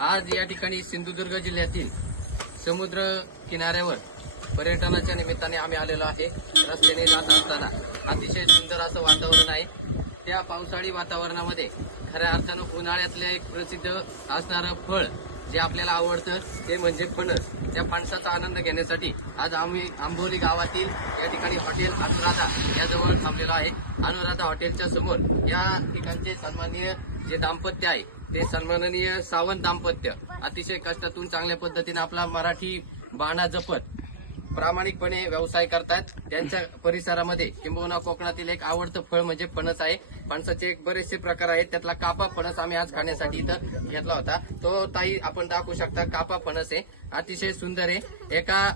आज या ठिकाणी सिंधुदुर्ग जिल्ह्यातील समुद्र किनाऱ्यावर पर्यटनाच्या निमित्ताने आम्ही आलेलो आहे. रस्त्याने जात असताना अतिशय सुंदर असं वातावरण आहे. त्या पावसाळी वातावरणामध्ये खऱ्या अर्थानं उन्हाळ्यातलं एक प्रसिद्ध असणारं फळ जे आपल्याला आवडतं ते म्हणजे फणस. त्या फणसाचा आनंद घेण्यासाठी आज आम्ही आंबोली गावातील या ठिकाणी हॉटेल अनुराधा याजवळ थांबलेलो आहे. अनुराधा हॉटेलच्या समोर या ठिकाणचे सन्माननीय जे दाम्पत्य आहे ते सन्माननीय सावंत दाम्पत्य. अतिशय कष्टातून चांगल्या पद्धतीने आपला मराठी बाणा जपत प्रामाणिकपणे व्यवसाय करतात. त्यांच्या परिसरामध्ये किंबहुना कोकणातील एक आवडतं फळ म्हणजे फणस आहे. फणसाचे एक बरेचसे प्रकार आहेत. त्यातला कापा फणस आम्ही आज खाण्यासाठी इथं घेतला होता. तो ताई आपण दाखवू शकता कापा फणस आहे. अतिशय सुंदर आहे. एका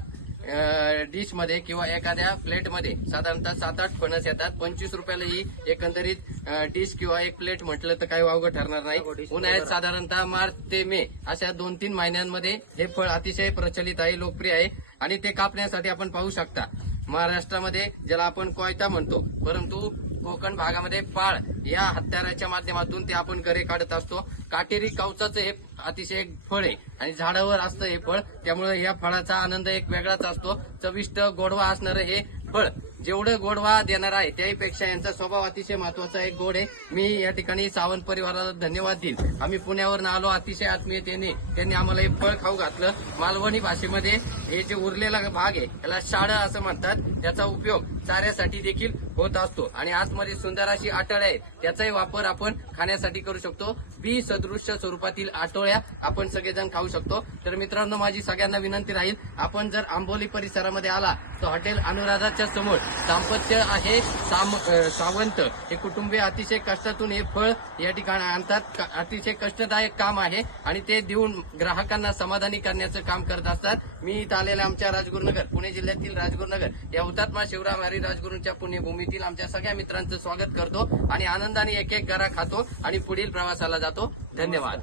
डिशमध्ये किंवा एखाद्या प्लेटमध्ये साधारणतः सात आठ फणस येतात. पंचवीस रुपयाला ही एकंदरीत डिश किंवा एक प्लेट म्हटलं तर काही वावगं ठरणार नाही. उन्हाळ्यात साधारणतः मार्च ते मे अशा दोन तीन महिन्यांमध्ये हे फळ अतिशय प्रचलित आहे लोकप्रिय आहे आणि ते कापण्यासाठी आपण पाहू शकता. महाराष्ट्रामध्ये ज्याला आपण कोयता म्हणतो परंतु कोकण भागामध्ये पाळ या हत्याराच्या माध्यमातून ते आपण घरे काढत असतो. काटेरी कवचाचं हे अतिशय एक फळ आहे आणि झाडावर असतं हे फळ. त्यामुळे या फळाचा आनंद एक वेगळाच असतो. चविष्ट गोडवा असणारं हे फळ जेवढं गोडवा देणार आहे त्याहीपेक्षा यांचा स्वभाव अतिशय महत्त्वाचा एक गोड आहे. मी या ठिकाणी सावंत परिवाराला धन्यवाद देईन. आम्ही पुण्यावरून आलो अतिशय आत्मीयतेने त्यांनी आम्हाला हे फळ खाऊ घातलं. मालवणी भाषेमध्ये हे जे उरलेला भाग आहे त्याला शाळ असं म्हणतात. त्याचा उपयोग चाऱ्यासाठी देखील होत असतो. आणि आतमध्ये सुंदर अशी आटळ आहे. त्याचाही वापर आपण खाण्यासाठी करू शकतो. बी सदृश्य स्वरूपातील आटोळ्या आपण सगळेजण खाऊ शकतो. तर मित्रांनो माझी सगळ्यांना विनंती राहील आपण जर आंबोली परिसरामध्ये आला तर हॉटेल अनुराधाच्या समोर दाम्पत्य आहे. साम सावंत हे कुटुंबीय अतिशय कष्टातून हे फळ या ठिकाणी आणतात. अतिशय कष्टदायक काम आहे आणि ते देऊन ग्राहकांना समाधानी करण्याचं काम करत असतात. मी इथं आलेल्या आमच्या राजगुरुनगर पुणे जिल्ह्यातील राजगुरुनगर. या हुतात्मा शिवराम हरी राजगुरूंच्या पुण्यभूमीतील आमच्या सगळ्या मित्रांचं स्वागत करतो आणि आनंदाने एक एक गरा खातो आणि पुढील प्रवासाला जातो. धन्यवाद.